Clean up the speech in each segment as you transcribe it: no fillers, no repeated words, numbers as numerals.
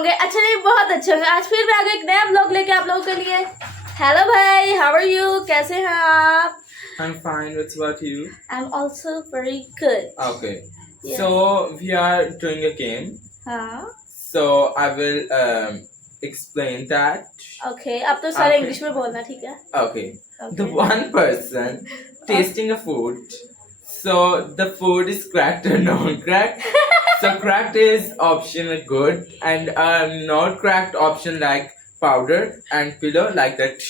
होंगे, अच्छे नहीं बहुत अच्छे होंगे। आज फिर मैं आगे एक नया ब्लॉग लेके आप लोगों के लिए। हेलो भाई, हाउ आर यू, कैसे हैं आप? I'm fine. What's about you? I'm also very good. Okay. Yes. So we are doing a game. हाँ So I will explain that. Okay, अब तो सारे Okay. इंग्लिश में बोलना, ठीक है? Okay. Okay. The one person tasting a food. So the food is cracked or non-cracked. So cracked is option good, and not cracked option like powder and pillow like that.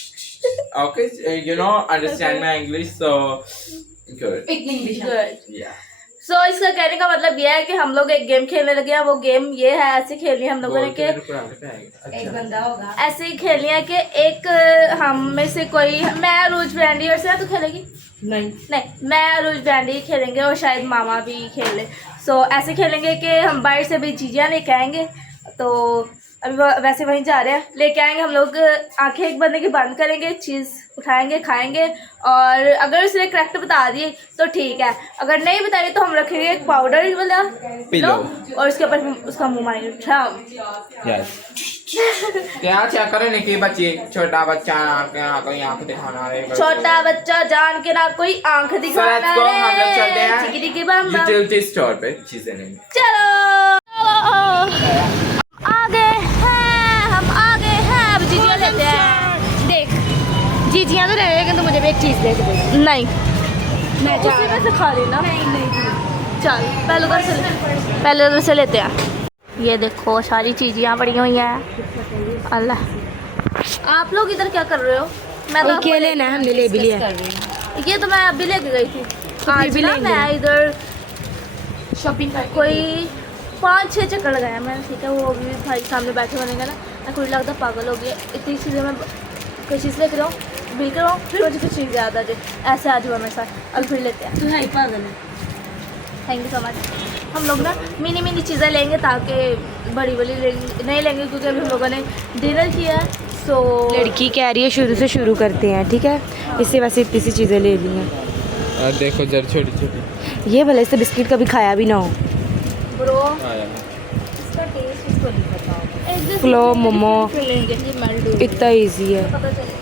Okay, so, you know, understand Okay. my English, so good. Good. Yeah. So इसका कहने का मतलब यह है कि हम लोग एक गेम खेलने लगे हैं। वो गेम ये है, ऐसे खेलनी है हम लोगों ने कि एक बंदा होगा, ऐसे ही खेलनी है कि एक हम में से कोई, मैं रोज ब्रांडी और से तू खेलेगी नहीं, मैं रोज ब्रांडी खेलेंगे और शायद मामा भी खेले। सो ऐसे खेलेंगे कि हम बाहर से भी चीज़ें लेके आएंगे। तो अभी वैसे वहीं जा रहे हैं, लेके आएंगे हम लोग। आंखें एक बंदे की बंद करेंगे, चीज़ उठाएंगे, खाएंगे, और अगर उसने करेक्ट बता दिए तो ठीक है, अगर नहीं बताइए तो हम रखेंगे एक पाउडर वाला पिलो और उसके ऊपर उसका मुंह मारेंगे। क्या चेक करे नहीं कि बच्चे छोटा बच्चा कोई आंख दिखाना रे, छोटा बच्चा जान के ना कोई आंख दिखाना So let's go, हम लोग चलते हैं चिकी चिकी बम बम। यूटिलिटी स्टोर पे चीजें लेंगे। चलो आगे हैं, हम आगे हैं। अब जीजियाँ लेते हैं। देख जीजियाँ तो ले लेकिन तो मुझे भी एक चीज़ दे के दे। नहीं मैं उसी में से खा रही ना। चल पहले उधर से लेते हैं। ये देखो सारी चीज़ियाँ पड़ी हुई हैं। अल्लाह, आप लोग इधर क्या कर रहे हो? मैं तो क्या लेना है, हमने ले भी लिया। ये तो मैं अभी लेके गई थी। आज भी ना लेंगे। मैं इधर शॉपिंग कर कोई 5-6 चक्कर लगाया मैंने, ठीक है? वो भी भाई सामने बैठे होने का ना, मैं कुछ लगता पागल हो गया। इतनी चीज़ें मैं कोई चीज़ लेकर आऊँ, बिल कराऊँ, फिर मुझे कुछ चीज़ याद आ जाए। ऐसे आज हुआ मेरे साथ। अब फिर लेते हैं। तू है पागल है। Thank you so much. हम लोग ना मिनी मिनी चीज़ें लेंगे, ताकि बड़ी बड़ी नहीं लेंगे, क्योंकि अभी हम लोगों ने डिनर किया है। सो लड़की कह रही है शुरू से शुरू करते हैं, ठीक है? इससे वैसे इतनी सी चीज़ें ले ली हैं। देखो जरा छोटी छोटी। ये भले इससे बिस्किट कभी खाया भी ना हो। ब्रो इसका टेस्ट इसको नहीं पता होगा। फ्लो मोमो खेलेंगे इतना ईजी है। पता चले।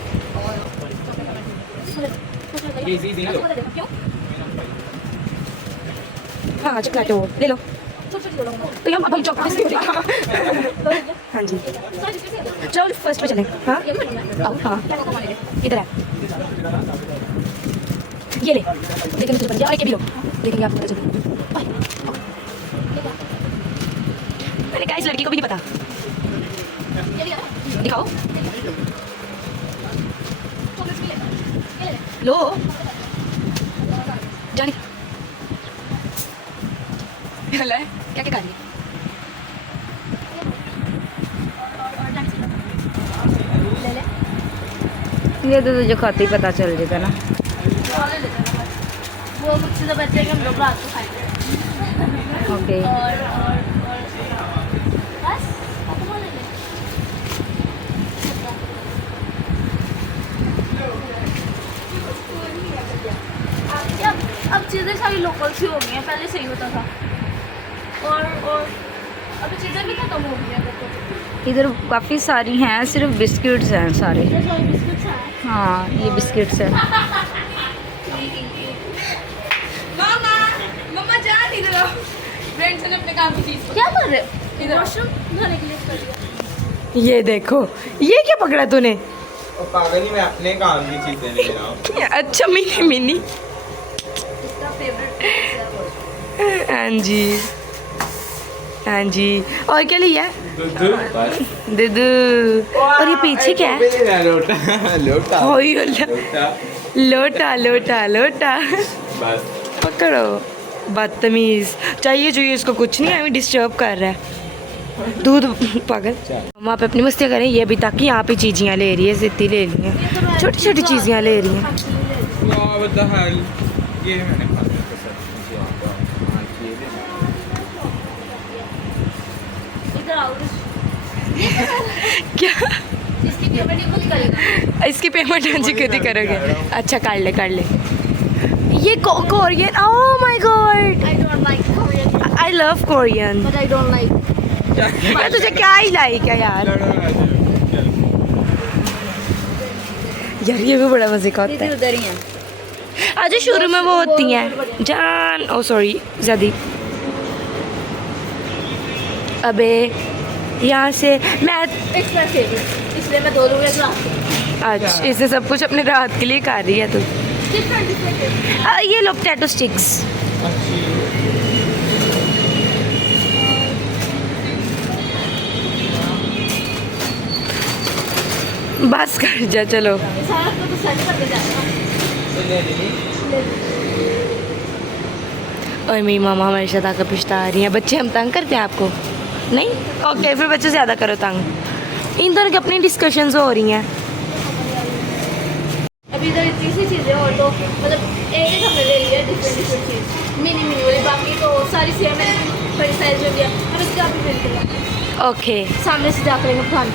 हाँ चॉकलेट वो ले लो। तो हम अभी चॉकलेट हाँ जी, चलो फर्स्ट पे चलें। हाँ आओ, हाँ इधर है, ये ले, देखेंगे तुझे पता चले। और एक ये भी लो, देखेंगे आपको पता चले। मैंने कहा इस लड़की को भी नहीं पता। दिखाओ, लो जाने क्या क्या कर रही है? ये तो तुझे खाते ही पता चल जाएगा ना। वो मुझसे तो बच्चे हम लोग रात को खाएंगे। ओके और बस अब चीज़ें सारी लोकल सी हो गई हैं, पहले सही होता था। और अभी चीज़ें भी खत्म हो गई हैं। इधर काफ़ी सारी हैं, सिर्फ बिस्किट्स हैं सारे। बिस्किट्स हैं। हाँ ये बिस्किट्स हैं। मम्मा जा इधर आओ। फ्रेंड्स ने अपने काम की चीज़ क्या कर रहे हो? इधर वॉशरूम धोने के लिए कर दिया। ये देखो, ये क्या पकड़ा तूने? पागल ही, मैं अपने काम की चीजें ले रहा हूँ। अच्छा मिनी मिनी। इसका फेवरेट हाँ जी, हाँ जी। और क्या लिया? दूधू। और ये पीछे क्या है? लोटा लोटा होई लोटा लोटा लोटा लोटा। बस पकड़ो, बदतमीज। चाहिए चाहिए इसको कुछ नहीं, हमें डिस्टर्ब कर रहा है। दूध पागल। वहाँ पे अपनी मस्ती करें, ये भी ताकि यहाँ पे चीज़ियाँ ले रही है, जितनी ले रही हैं, छोटी छोटी चीज़ियाँ ले रही हैं। what the hell? ये मैंने खा लिया तो सर मुझे आपको ये इधर आओ। क्या इसकी पेमेंट खुद करेगा। इसकी पेमेंट जी खुद ही करोगे? अच्छा कर ले कर ले। ये Korean, oh my God, I don't like Korean, I love Korean. but I don't like मैं तुझे क्या ही लाई क्या यार। यार ये भी बड़ा मजे का होता है। उधर ही है। आज शुरू में वो होती हैं जान, ओ सॉरी ज़दी। अबे यहाँ से मैं इसलिए मैं 2 रुपये आज इसे सब कुछ अपने रात के लिए कर रही है तू। ये लो पोटैटो स्टिक्स। बस कर जा चलो। और मेरी मामा हमारे साथ आकर पिछता रही हैं। बच्चे हम तंग करते हैं आपको? नहीं? ओके फिर बच्चे ज़्यादा करो तंग। इन दोनों की अपनी डिस्कशंस हो रही हैं। अभी इधर इतनी सी चीज़ें और तो मतलब एक हमने ले लिया डिफरेंट चीज़ मिनी वाली, बाकी तो सारी सेम है, बड़ी साइज में लिया। हम इसके अभी मिलते हैं ओके सामने से जाकर लेंगे दुकान।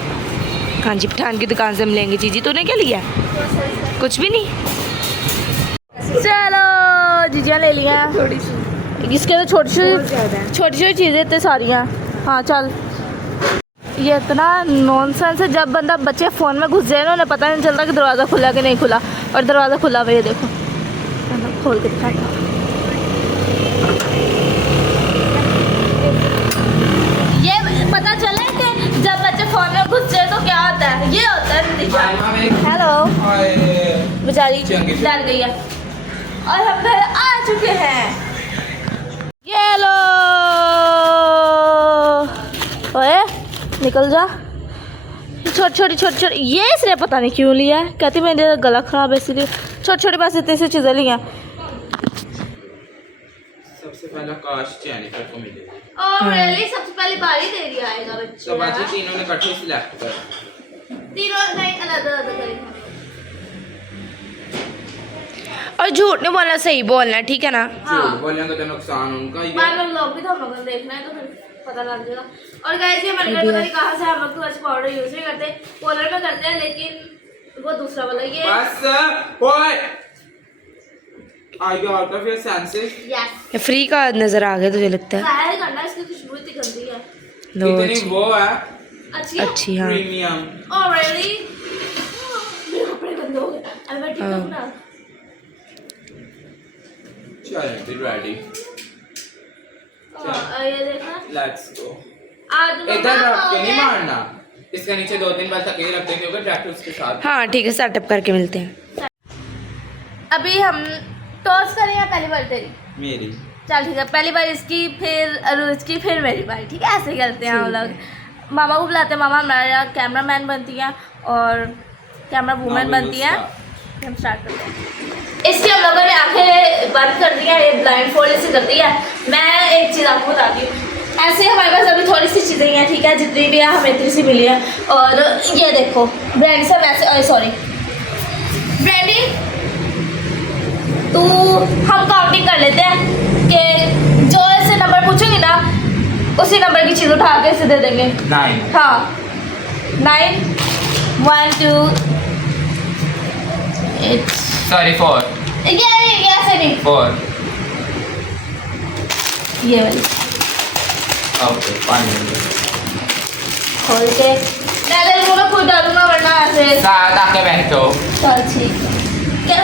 हाँ जी, पठान की दुकान से हम लेंगे चीज़ी। तूने क्या लिया? कुछ भी नहीं। चलो जीजियाँ ले लिया थोड़ी सी, इसके तो छोटी चीज़ें इतनी सारी हैं। हाँ चल, ये इतना नॉनसेंस है। जब बंदा बच्चे फ़ोन में घुस जाए ना, उन्हें पता नहीं चलता कि दरवाज़ा खुला कि नहीं खुला, और दरवाज़ा खुला हुआ ये देखो, खोल के दिखाता। ये पता चले कि जब बच्चे फ़ोन में घुस जाए तो क्या होता है, ये होता है नतीजा। हेलो, बेचारी डर गई है। और हम घर आ चुके हैं। ये लो, ओए निकल जा। छोटी ये इसने पता नहीं क्यों लिया है, कहती मेरा गला खराब है इसलिए। छोटी बस इतनी सी चीज़ें ली हैं। सबसे पहला काश जेनिफर को मिलेगी। और रियली सबसे पहली बारी दे दिया आएगा बच्चे। तो बच्चे तीनों ने इकट्ठे सिलेक्ट कर, तीनों नहीं अलग करेंगे। और झूठ नहीं बोलना, सही बोलना, ठीक है ना? झूठ बोलेंगे तो नुकसान उनका ही बाद है। में लोग भी तो हम लोगों ने देखना है तो फिर पता लग जाएगा। और गाइस ये हमारे घर पता नहीं कहाँ से हम लोग तो आज पाउडर यूज नहीं करते, पोलर में करते हैं, लेकिन वो दूसरा वाला ये बस ओए, are you out of your senses? Yes ये फ्री का नज़र आ गया तुझे लगता है? ट्राई करना, इसकी खुशबू इतनी गंदी है। लो इतनी वो है अच्छी है? अच्छी हाँ। प्रीमियम। ओह रियली, मेरे कपड़े गंदे हो गए। अब मैं ठीक हूं ना? चलो बी रेडी, ये देखना, लेट्स गो। आज इधर रख के नहीं मारना, इसके नीचे 2-3 बार तकिए रखते हैं क्योंकि ट्रैक्टर उसके साथ। हाँ ठीक है, सेटअप करके मिलते हैं। अभी हम टॉस करें या पहली बार तेरी? मेरी। चल ठीक है, पहली बार इसकी, फिर अरुज की, फिर मेरी बारी, ठीक है? ऐसे ही करते हैं हम लोग। मामा को बुलाते हैं, मामा हमारा कैमरा मैन बनती हैं और कैमरा वूमन बनती हैं। हम स्टार्ट करते हैं। इसकी हम लोगों ने आंखें बंद कर दी है, ये ब्लाइंड फोल्ड से कर दी है। मैं एक चीज़ आपको बताती हूँ, ऐसे हमारे पास अभी थोड़ी सी चीज़ें हैं, ठीक है? जितनी भी है हमें इतनी सी मिली है। और ये देखो ब्रांडी से वैसे, सॉरी ब्रांडी, तो हम काउंटिंग कर लेते हैं कि जो ऐसे नंबर पूछेंगे ना, उसी नंबर की चीज़ उठा के इसे दे देंगे। 9। हाँ 9 1 2 8 सॉरी 4। ये ऐसे नहीं, 4। ये वाली ओके फाइन। खोल के पहले वो मैं खुद डालूंगा, वरना ऐसे। साथ आके बैठो। चल ठीक है। क्या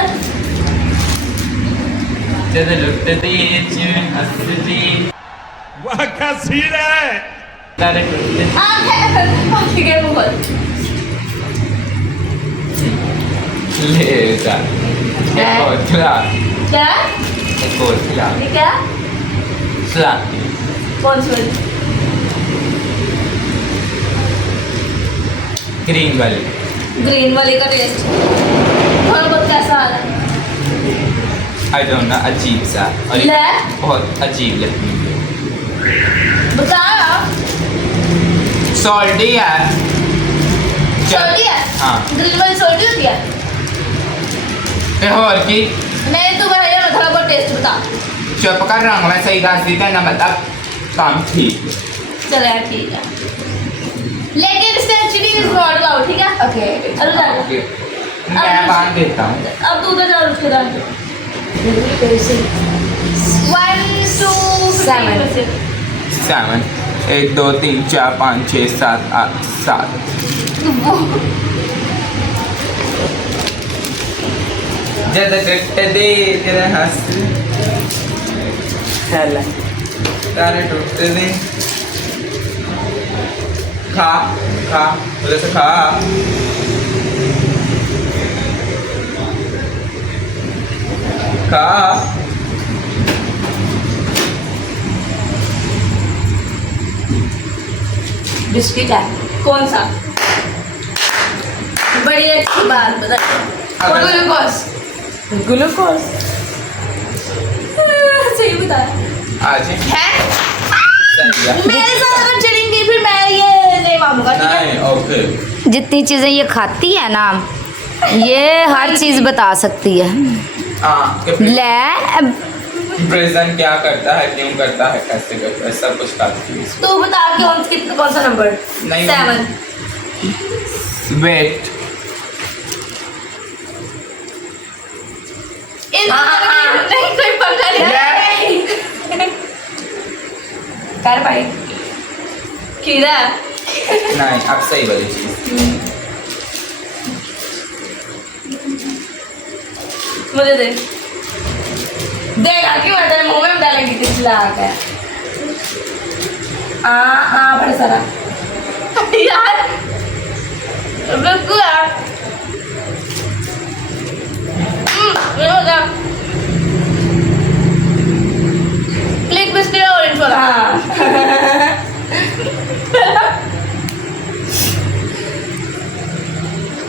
चलो लुटते चुन हंसती, वाह क्या सीन है। तारे टूटते। ठीक है वो खोल। ले जा एक और खिला, क्या एक और खिला, ये क्या? खिला। कौन सी वाली? ग्रीन वाली। ग्रीन वाली का टेस्ट थोड़ा बहुत कैसा आ रहा है? आई डोंट नो, अजीब सा और ये ले बहुत अजीब लगती है। बता। सॉल्टी है। सोल्टी है? हाँ। ग्रीन वाली सोल्टी होती है? फिर और की नहीं, तू भैया मैं थोड़ा बहुत टेस्ट बता। चुप कर, रंग में सही घास देता है ना, मतलब काम ठीक है। चलो यार ठीक है, लेकिन इससे चीटिंग इज नॉट अलाउड, ठीक है? ओके अरे जा ओके, मैं बांध देता हूँ। अब तू उधर जा, उसके दाल 1 2 7 7 1 2 3 4 5 6 7 8 7 जद कट दे तेरा हंस चल तारे टूट दे खा खा बोले से खा खा बिस्किट है कौन सा बड़ी अच्छी बात बता ग्लूकोज ग्लूकोज सही बताया आज है सही है मेरे साथ अगर चलेंगे फिर मैं ये नहीं मानूंगा ठीक है नहीं ओके जितनी चीजें ये खाती है ना ये हर चीज बता सकती है हाँ ले प्रेजेंट क्या करता है क्यों करता है कैसे करता है सब कुछ करती है तो बता कौन सा नंबर नहीं 7 वेट नहीं कोई पंगा नहीं कर भाई खीरा नहीं अब सही वाली चीज मुझे दे देगा क्यों है तेरे मुंह में डालेंगे किस ला के बड़ा सारा यार बिल्कुल यार ये हो गया क्लिक बिस्किट ऑरेंज वाला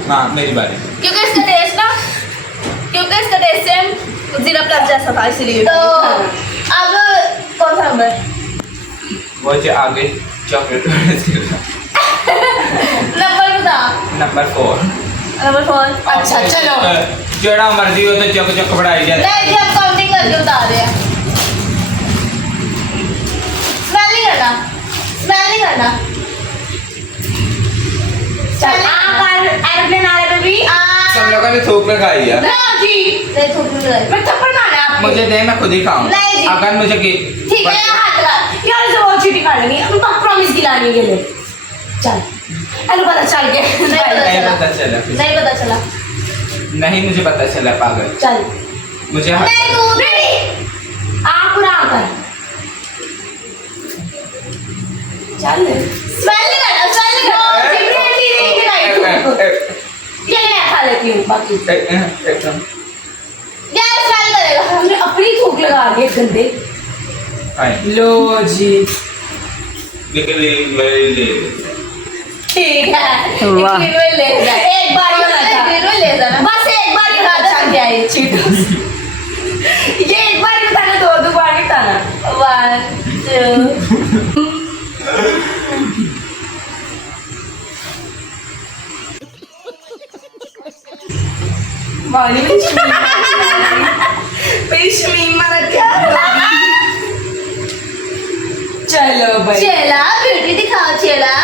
हाँ मेरी बारी क्योंकि इसका टेस्ट सेम 0+ जैसा था इसलिए तो अब कौन सा नंबर वो जो आगे चॉकलेट नंबर बता नंबर 4 नंबर 4 अच्छा चलो जोड़ा मर्जी हो तो चौक चौक बढ़ाई जाए नहीं जी हम काउंटिंग करके बता रहे हैं स्मेल नहीं करना चल एरोप्लेन आ रहे बेबी सब लोगों ने थूक लगाई है ना जी नहीं थूक नहीं लगाई मैं थप्पड़ मारा आपको मुझे दे मैं खुद ही खाऊं नहीं जी। अगर मुझे ठीक है हाथ लगा यार इसे बहुत चीटी काटनी है हम प्रॉमिस दिलाने के लिए चल अरे पता चल गया नहीं पता चला नहीं पता चला नहीं मुझे पता चला पागल चल मुझे नहीं तू रेडी आप पूरा कर चल स्मेल नहीं करना ये मैं खा लेती हूँ बाकी एकदम यार स्मेल करेगा हमने अपनी थूक लगा दी है गंदे लो जी ले ठीक है वाह। एक ले जा एक बार ही ले जाना बस एक बार ही खाता चल गया ये चीटोस ये एक बार ही बताना दो बार नहीं बताना 1 2 मानी में पेशमी मारा क्या चलो भाई चला ब्यूटी दिखाओ चला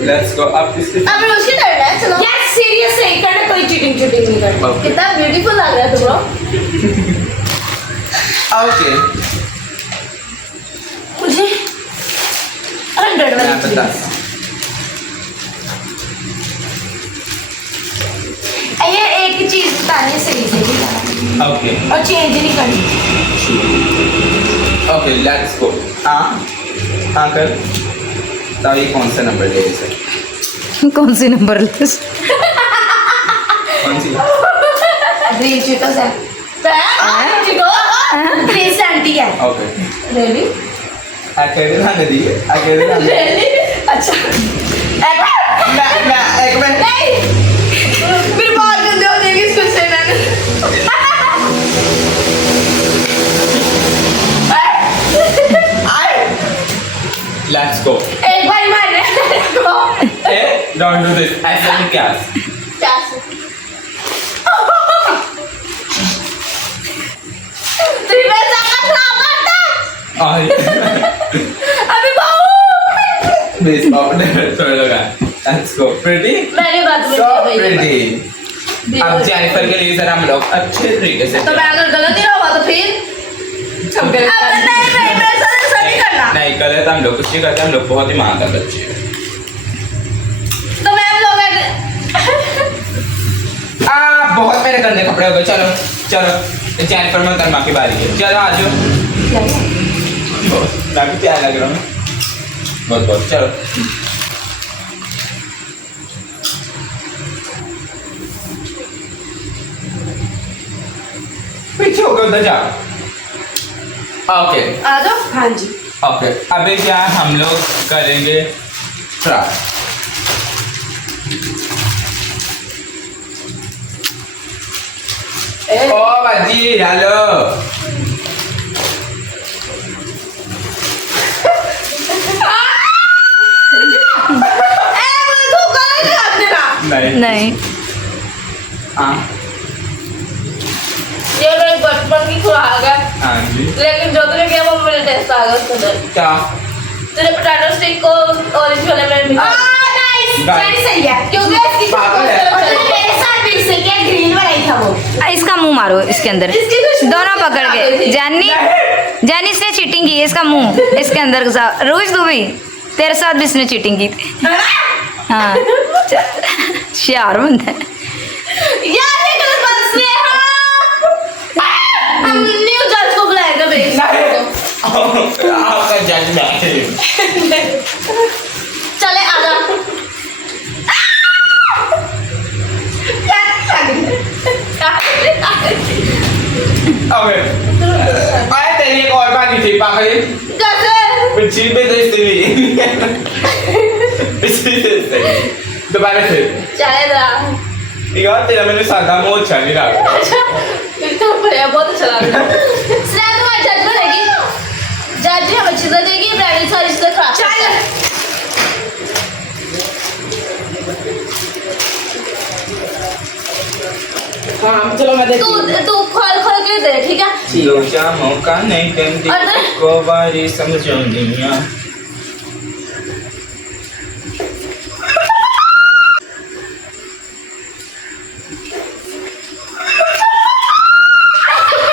लेट्स गो अब इसके अब रोशनी कर रहा है चलो यार सीरियस नहीं करना कोई चीटिंग नहीं करना Okay. कितना ब्यूटीफुल लग रहा है तुम लोग ओके मुझे 100 वाली मैं बता चीज ये एक चीज बतानी है सही सही ओके और चेंज नहीं करनी ओके लेट्स गो हाँ कर तो ये कौन सा नंबर ले सर कौन सी नंबर लिस्ट कौन सी ग्रीन चीटोस है ग्रीन सैंटी है ओके रियली अकेले लाने दिए अकेले लाने रियली अच्छा मैं एक मिनट नहीं फिर बहुत गंदे हो जाएगी इसको से लेट्स गो एक बार मारने को ए डोंट डू दिस ऐसा नहीं क्या अभी प्लीज थोड़ा लगा लेट्स गो प्रीटी मैंने बात सो प्रीटी अब जेनिफर के लिए जरा हम लोग अच्छे तरीके से तो मैं अगर गलत ही होगा तो फिर सब अब गलत नहीं मेरे साथ ऐसा नहीं करना नहीं गलत, हम लोग कुछ नहीं करते, हम लोग बहुत ईमानदार बच्चे हैं। तो मैम लोग बहुत मेरे गंदे कपड़े हो गए। चलो चलो जेनिफर मोहतरमा की बारी है, चलो आ जाओ। काफी प्यार लग रहा हूँ बहुत बहुत। चलो पीछे होकर उधर जाओ। ओके आ जाओ। हाँ जी। ओके अभी क्या हम लोग करेंगे फ्राई। ओ बाजी हेलो। नहीं नहीं हाँ ये मेरे बचपन की खुराक है, हाँ जी लेकिन जो तूने किया वो मेरे टेस्ट आ गया उसके अंदर। क्या तूने पोटैटो स्टिक को ऑरेंज वाले में मिला। नाइस सही है क्योंकि इसकी पागल है। और तूने मेरे साथ भी सही है, ग्रीन बनाई था वो। इसका मुंह मारो इसके अंदर, इसकी खुशबू दोनों बहुत पकड़ आ के। गई थी। जानी इसने चीटिंग की है, इसका मुंह इसके अंदर घुसा। रोज तू भी, तेरे साथ भी इसने चीटिंग की थी। हाँ होशियार बंदा है। यार ये गलत बात इसने हम न्यू जज को बुलाएगा बेस आपका जज बैठे। चले आजा। ओके आए तेरी एक और बात थी पागल। कैसे? पिछली पे तो इसलिए पिछली से सही दोबारा से चलेगा। यार तेरा मैंने सादा मोह अच्छा नहीं लगा। अच्छा इतना बढ़िया, बहुत अच्छा लगा। स्नेहा तुम्हारी जज बनेगी, जज भी हमें चीजें देगी, ब्रांडी सारी चीजें खराब। चल हाँ चलो मैं तू तू खोल खोल के दे, ठीक है? लोचा मौका नहीं देंदी अरे। को बारी समझो दुनिया।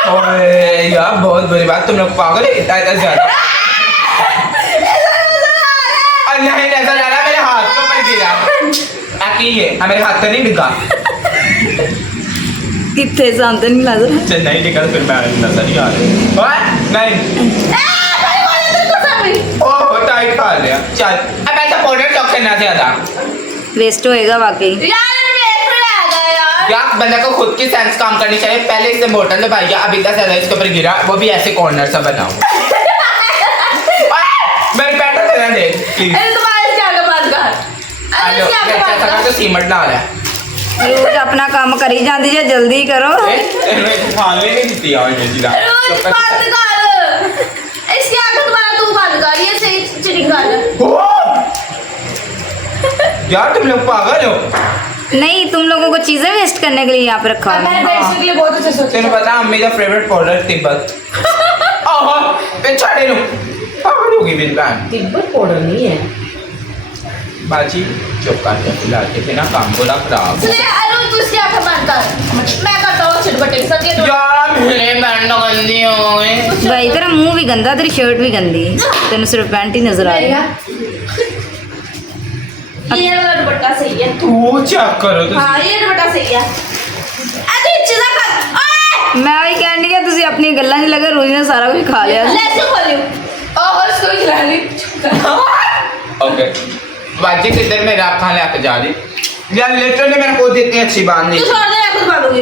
ओए यार बहुत बुरी बात, तुम लोग पागल है इतना इतना ज्यादा। नहीं नजर आ रहा, मेरे हाथ को पर गिरा। आके ये मेरे हाथ तो नहीं दिखा। कितने जानते नहीं नजर। चल नहीं दिखा तो फिर मैं नजर नहीं आ रहा। नहीं ओह टाइट खा लिया। चल अब ऐसा पाउडर चौक करना ज्यादा वेस्ट होएगा वाकई। यार बंदा को खुद की सेंस काम करनी चाहिए। पहले इससे बोतल दबाई गया, अब इतना ज्यादा इसके ऊपर गिरा, वो भी ऐसे कॉर्नर सा बनाओ। मेरे पैटर देना दे प्लीज। तो सीमेंट ना आ रहा है। रोज अपना काम करी जाती है, जल्दी करो। खाने नहीं देती यार ये चीज़। इसकी आंखें तुम्हारा तू बंद कर, ये सही चिटिंग कर। यार तुम लोग पागल हो। नहीं, तुम लोगों को चीजें वेस्ट करने के लिए यहाँ पे रखा मैंने है। बेचने के लिए बहुत अच्छा सोचा। तेरे पता है मेरा फेवरेट पाउडर तिब्बत। ओहो छाड़े लो पागल होगी मेरी बहन। तिब्बत पाउडर नहीं है बाजी चुप कर जा, फिलहाल के बिना काम बोला खराब। सुने अरुण, तू इसकी आंखें बंद कर, मैं करता हूँ चिटबटे के साथ। ये तो यार मेरे बहन तो गंदी हो गई। भाई तेरा मुंह भी गंदा, तेरी शर्ट भी गंदी, तेन सिर्फ पैंट ही नजर आ रही है। ये वाला दुपट्टा सही है। तू चेक करो तो हाँ ये दुपट्टा सही है। अरे चीज़ा खा। ओए मैं वही कहने लगी, तुसी अपनी गल्लां च लगे, रोज ने सारा कुछ खा लिया। ले इसको खोलियो और इसको भी खिला ली। ओके बाजी किधर मेरा आप खाने आके जा रही यार। लिटरली मेरे को इतनी अच्छी बात नहीं। तू छोड़ दे, मैं खुद मारूंगी।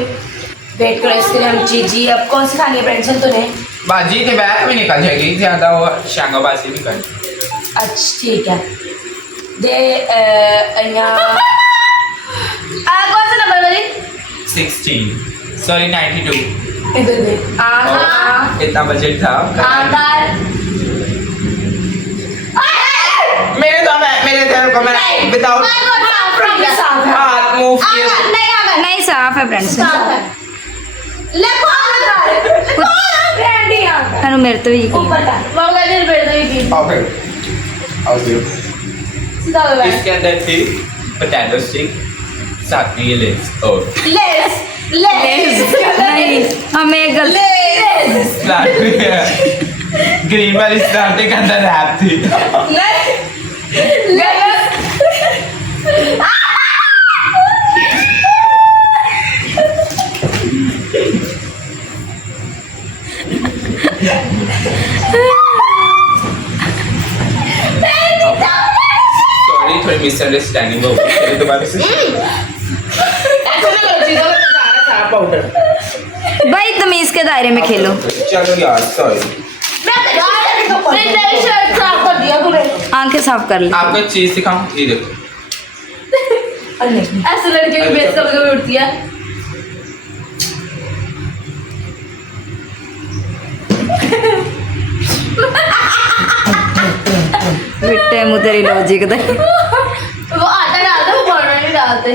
वेट करो इसके लिए हम चीजी अब कौन सी खानी है पेंसिल तूने। बाजी के बैग में निकल जाएगी ज्यादा, वो शांगाबाजी भी कर। अच्छा ठीक है दे यहाँ कौन सा नंबर वाली? 16 सॉरी 92। इधर दे हाँ इतना बजट था आधार। मेरे घर को मैं विदाउट हाथ मूव किए। नहीं साफ है फ्रेंड्स। अनु मेरे तो यकीन ओके ओके इसके अंदर थी पोटैटो स्टिक, साथ में ये लेस और नहीं, हमें गलती साथ में ग्रीन वाली स्टार्टिंग के अंदर रैप थी। सॉरी थोड़ी मिसअंडरस्टैंडिंग हो गई। चलिए दोबारा से। भाई तमीज के दायरे में खेलो। चलो यार सॉरी। मेरी शर्ट साफ कर दिया तूने। आंखें साफ कर ले। आपको एक चीज दिखाऊं, ये देखो। ऐसे लड़के की बेइज्जती कभी उठती है। बिट्टे मुँह तेरी लॉजिक दे। वो आटा डालते वो पाउडर नहीं डालते।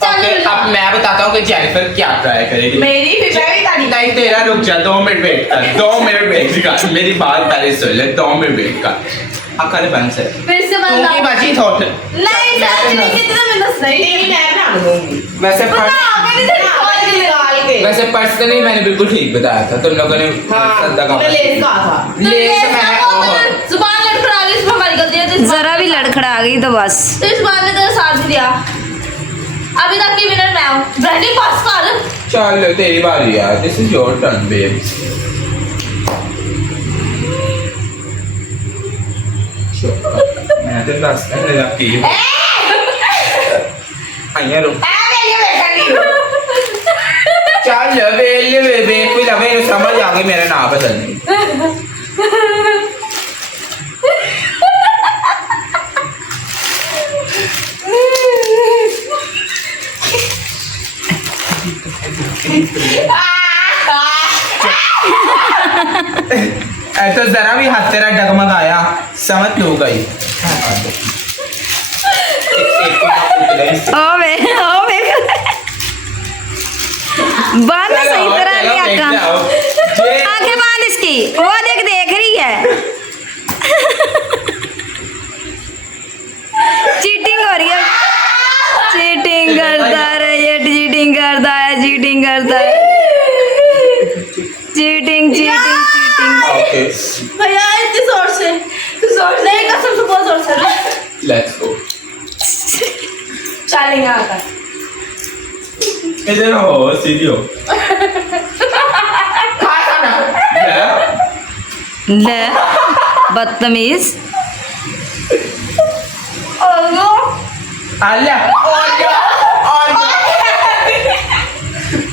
ओके, अब मैं बताता हूँ कि जेनिफर क्या ट्राई करेगी। मेरी भी नहीं तेरा रुक जा, 2 मिनट वेट कर, 2 मिनट वेट कर, मेरी बात पहले सुन ले, 2 मिनट वेट कर। अकल बंद से फिर से बंद तू की बची थोट नहीं सच में कितना मिनट नहीं मैं बना दूंगी। वैसे पर्सनली मैंने बिल्कुल ठीक बताया था, तुम लोगों ने लेस कहा था। लेस मैंने और जुबान लड़खड़ा गई, इसमें हमारी गलती है। जरा भी लड़खड़ा गई तो बस। तो इस बार ने तेरा साथ दिया। अभी तक की विनर मैं हूँ। ब्रांडी पास कर। चल तेरी बारी यार, this is your turn babe. मैं तो दस नहीं लगती आइए रुक चल बेले बेबे कोई लगे समझ आ गई मेरा नाम बदलने। तो जरा भी हाथ तेरा डगमगाया समझ लो गई। ओवे बांध सही तरह की आंखें बांध इसकी, वो देख रही है। चीटिंग हो रही है, चीटिंग करता है ये, चीटिंग करता है, चीटिंग करता है, चीटिंग चीटिंग चीटिंग। ओके भैया इतनी जोर से नहीं कसम से बहुत जोर से। Let's go. चलेंगे आकर इधर हो सीधी हो। ले बदतमीज।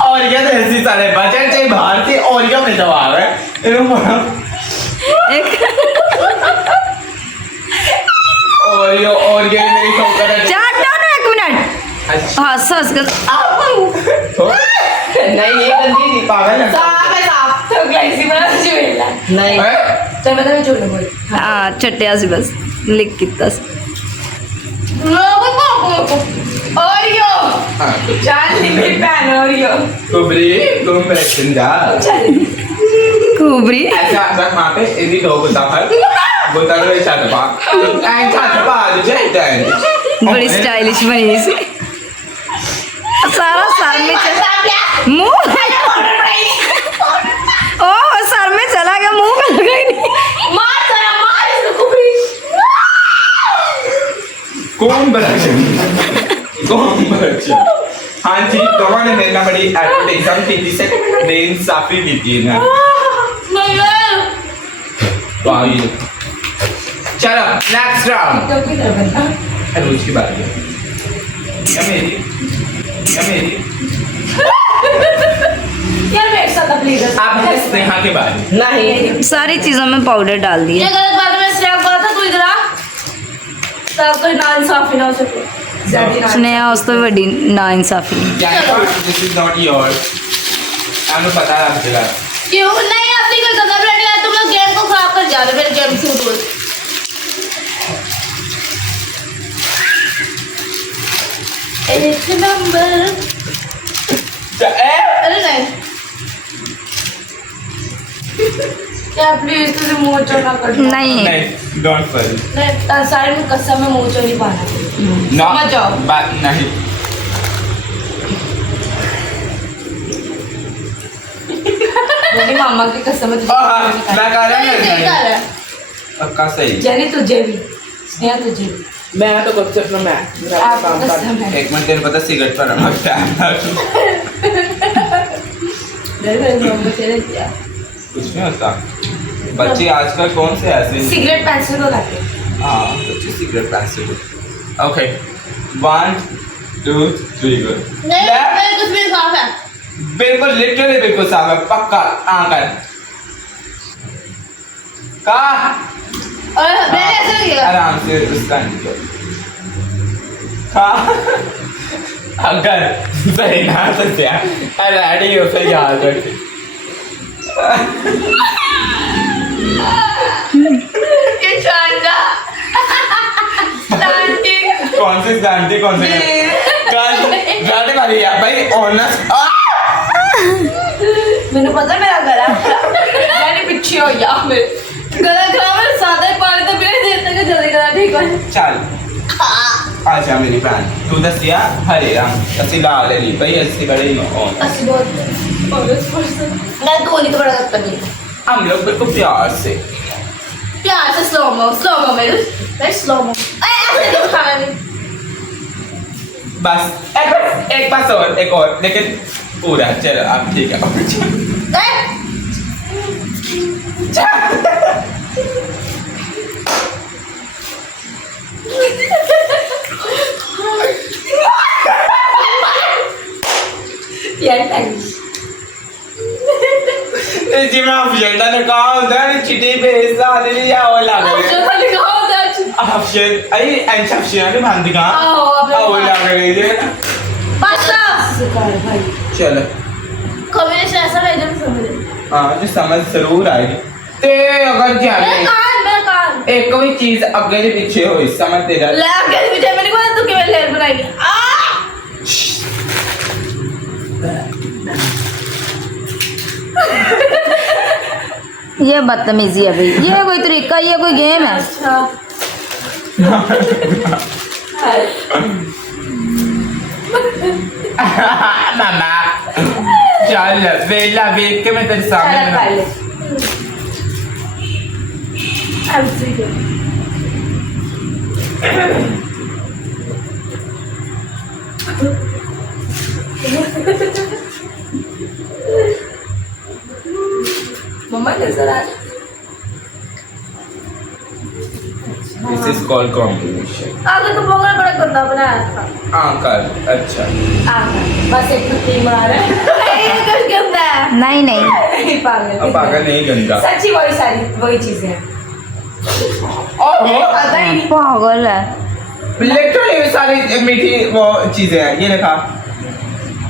और क्या तो ऐसी सारे बजट से बाहर से और क्या में दबा है और ये मेरी ठोकर है। एक मिनट हंस हंस कर। नहीं ये गंदी थी पागल है। साफ है साफ तो ग्लाइसी बना जुएला नहीं तो मैं तो झूठ बोल। हाँ चट्टिया सी बस लिख कितना ओरियो जान मेरी बहन ओरियो कुबरी कॉम्प्रेशन दा खूबरी ऐसा रख वहाँ पे इधर दो बोता लो छत पा बड़ी स्टाइलिश बनी सी। सारा सर में मुंह ओ सर में चला गया, मुंह में लगा ही नहीं। मार इसको कुबरी कॉम्प्रेशन। हाँ जी दोनों ने मेरे ना बड़ी एडवर्टाइजमेंट की थी से बेइंसाफी दी थी ना। चलो नेक्स्ट राउंड। अरे उसकी बात है मेरी यार मेरे साथ प्लीज आप है स्नेहा के बारे नहीं सारी चीजों में पाउडर डाल ये दिया। गलत बात है। मैं स्नैप बोला था तू इधर आ तब कोई नाइंसाफी ना हो सके। ज्यादा स्नेहा उस तो बड़ी ना इंसाफी। This is not yours. हमें पता है आप जगह क्यों नहीं अपनी कोई गलत ब्रांड है। तुम लोग गेम को खराब कर जा रहे हो मेरे गेम से बोल। एक नंबर अरे नहीं क्या प्लीज तुझे मुंह चढ़ा कर नहीं नहीं डोंट वरी नहीं सारे में कसम में मुंह चढ़ी पाना समझ जाओ बात नहीं मेरी मामा की कसम है मैं कह रहा सही कर हूँ रहा है। पक्का सही। जैनी तुझे भी स्नेहा तुझे भी मैं तो कब से अपना मैं आपको कसम है एक मिनट तेरे पता सिगरेट पर नमक कुछ नहीं होता। बच्चे आजकल कौन से ऐसे सिगरेट पेंसिल को खाते हाँ बच्चे सिगरेट पेंसिल। ओके 1 2 3 गो। नहीं मेरे कुछ भी साफ है। बिल्कुल लिटरली बिल्कुल साफ है पक्का आकर का और मैंने ऐसा नहीं किया। आराम से उसका निकल का अगर सही ना तो क्या रेडी हो फिर याद रख ये शानदार कौन से गांधी कौन से गाड़ी वाली है भाई ऑनेस्ट मैंने पता मेरा गला मैंने पीछे हो गया मेरे गला खराब है सादा पानी तो पीने देते कि जल्दी गला ठीक हो। चल आजा मेरी बहन तू दसिया हरे रंग असि लाल ली भाई असि बड़े ऑन असली बहुत ऑनेस्ट पर्सन। मैं तो नहीं तो बड़ा करता नहीं हम लोग बिल्कुल प्यार से प्यार से स्लो मो मेरे स्लो मो ऐसे नहीं खाना नहीं। बस एक पास और एक और लेकिन पूरा चलो अब ठीक है यार टाइम जी मैं ऑप्शन ने कहा होता है चिट्ठी भेज दे लिया और लगा जो था लिखा होता है ऑप्शन आई इंस्ट्रक्शन ने बंद का आओ, अब लोग और लगा लीजिए बस सरकार भाई चलो कॉम्बिनेशन ऐसा है जब समझ हाँ जो समझ जरूर आएगी ते अगर मेरा जाने कान एक कोई चीज अगे के पीछे हो समझ तेरा ले आके मुझे मैंने कहा तू केवल लेयर बनाएगी ये बदतमीजी है भाई, ये कोई तरीका, ये कोई गेम है? अच्छा मामा चल वेला देख के मैं तेरे चल सामने कर ले I'm serious. मम्मा नजर आ दिस इज कॉल्ड कॉम्बिनेशन आगे तो पोगल बड़ा गंदा बनाया था कर अच्छा बस एक क्रीम बना रहे हैं ये कुछ गंदा है नहीं नहीं, पागल अब पागल नहीं गंदा सच्ची वही सारी वही चीजें हैं ओहो पता ही नहीं पागल है। लिटरली सारी मीठी वो चीजें हैं ये लिखा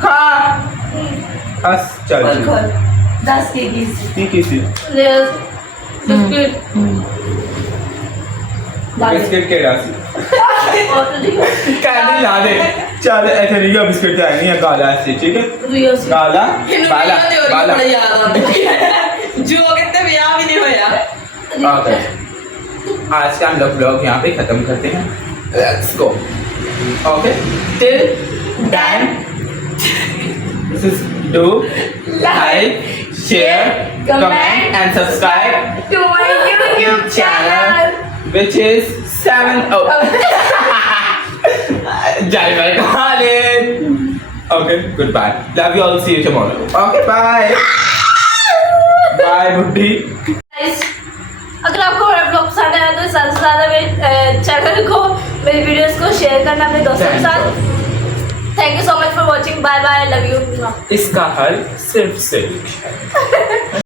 खा बस चल खोल खोल 10 के 20 ठीक है सी ले बिस्किट बिस्किट के डासी और तो ठीक है कैंडी ला दे चल ऐसे नहीं बिस्किट है नहीं काला से ठीक है रियो से काला बाला बाला जो कहते ब्याह भी नहीं होया ओके आज का हम लोग ब्लॉग यहाँ पे खत्म करते हैं let's go okay till then this is do like share comment and subscribe to my YouTube channel. which is 7 Jai Bhai Khalid. Okay, goodbye. Love you all. See you tomorrow. Okay, bye. Bye, बुड्ढी. Guys, अगर आपको मेरा blog पसंद आया तो ज़्यादा से ज़्यादा मेरे चैनल को मेरी वीडियोस को शेयर करना अपने दोस्तों के साथ. Thank you so much for watching. Bye bye. Love you. इसका हल सिर्फ है